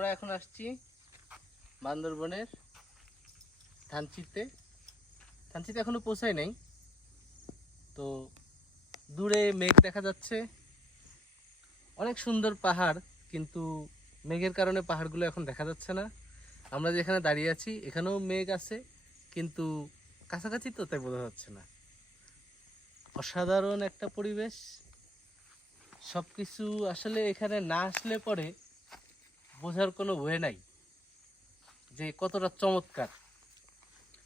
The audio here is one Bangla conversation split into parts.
আমরা এখন আসছি বান্দরবনের থানচিতে। থানচিতে এখনও পৌঁছায় নাই। তো দূরে মেঘ দেখা যাচ্ছে। অনেক সুন্দর পাহাড়, কিন্তু মেঘের কারণে পাহাড়গুলো এখন দেখা যাচ্ছে না। আমরা যেখানে দাঁড়িয়ে আছি, এখানেও মেঘ আছে, কিন্তু কাছাকাছি তো তাই বোঝা যাচ্ছে না। অসাধারণ একটা পরিবেশ। সব কিছু আসলে এখানে না আসলে পরে বোঝার কোনো ওয়ে নাই যে কতটা চমৎকার।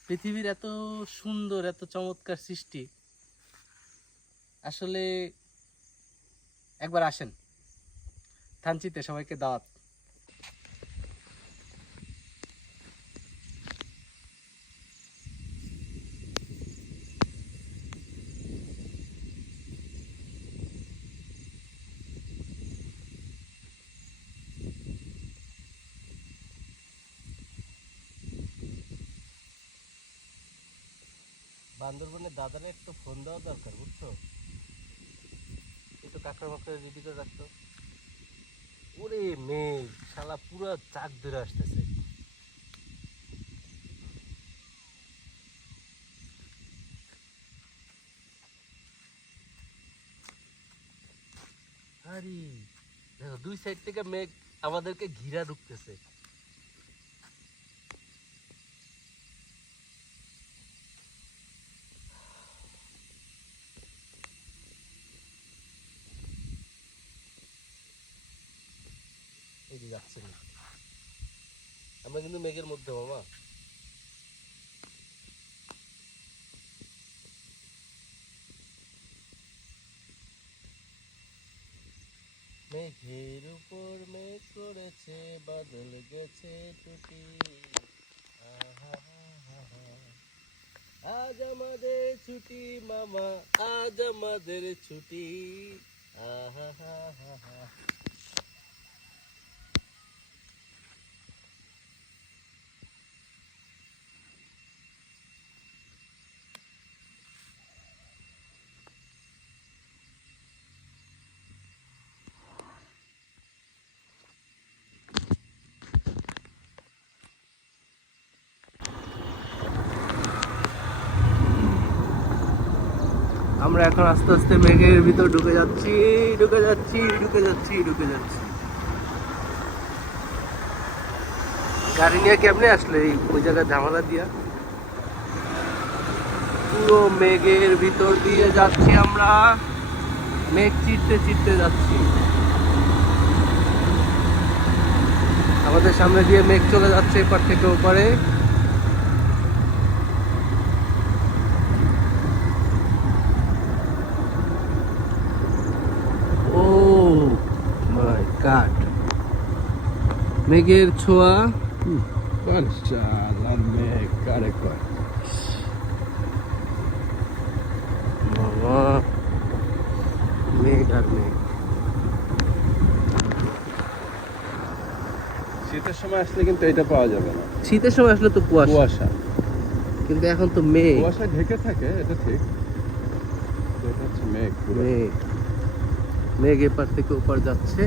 পৃথিবীর এত সুন্দর, এত চমৎকার সৃষ্টি। আসলে একবার আসেন। থানচিতে সবাইকে দাওয়াত। বান্দরবনের দাদারে একটু ফোন দেওয়া দরকার, বুঝছ? একটু কাঁকড়া মাকড়া রেডি করে রাখতো। ওরে মেয়ে, শালা পুরো চাক ধরে আসতেছে। আরে, দেখো, দুই সাইড থেকে মেঘ আমাদেরকে ঘিরা ঢুকতেছে। যাচ্ছে মেঘ। আমরা কিন্তু মেঘের মধ্যে, মামা। মেঘের উপর মেঘ করেছে, বাদল গেছে টুটি আজ আমাদের ছুটি, মামা। আজ আমাদের ছুটি। আহা হা হা হা আমরা এখন আস্তে আস্তে মেঘের ভিতর ঢুকে যাচ্ছি ঢুকে যাচ্ছি ঢুকে যাচ্ছি ঢুকে যাচ্ছি। গাড়ি নিয়ে কেমনে আসলে এই ওই জায়গায় ঝামেলা দিয়া? পুরো মেঘের ভিতর দিয়ে যাচ্ছি আমরা। মেঘ চিটতে চিটতে যাচ্ছি। আমাদের সামনে দিয়ে মেঘ চলে যাচ্ছে এপার থেকে ওপারে। মেঘের ছোঁয়া. বাবা মেঘ আর মেঘ। শীতের সময় আসলে কিন্তু এটা পাওয়া যাবে না। শীতের সময় আসলে তো কুয়াশা। কুয়াশা। কিন্তু এখন তো মেঘ। কুয়াশা ঢেকে থাকে এটা ঠিক। এটা হচ্ছে মেঘ মেঘ। মেঘ এপার থেকে ওপার যাচ্ছে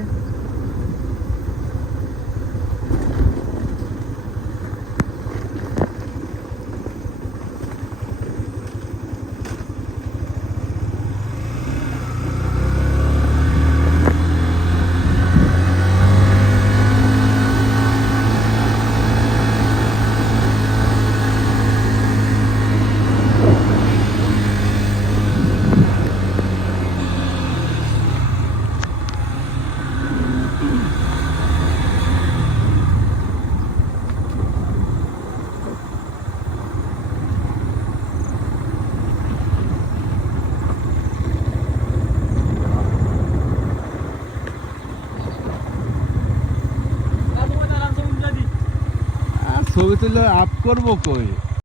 আর ছবি তুলে আপ করব কই?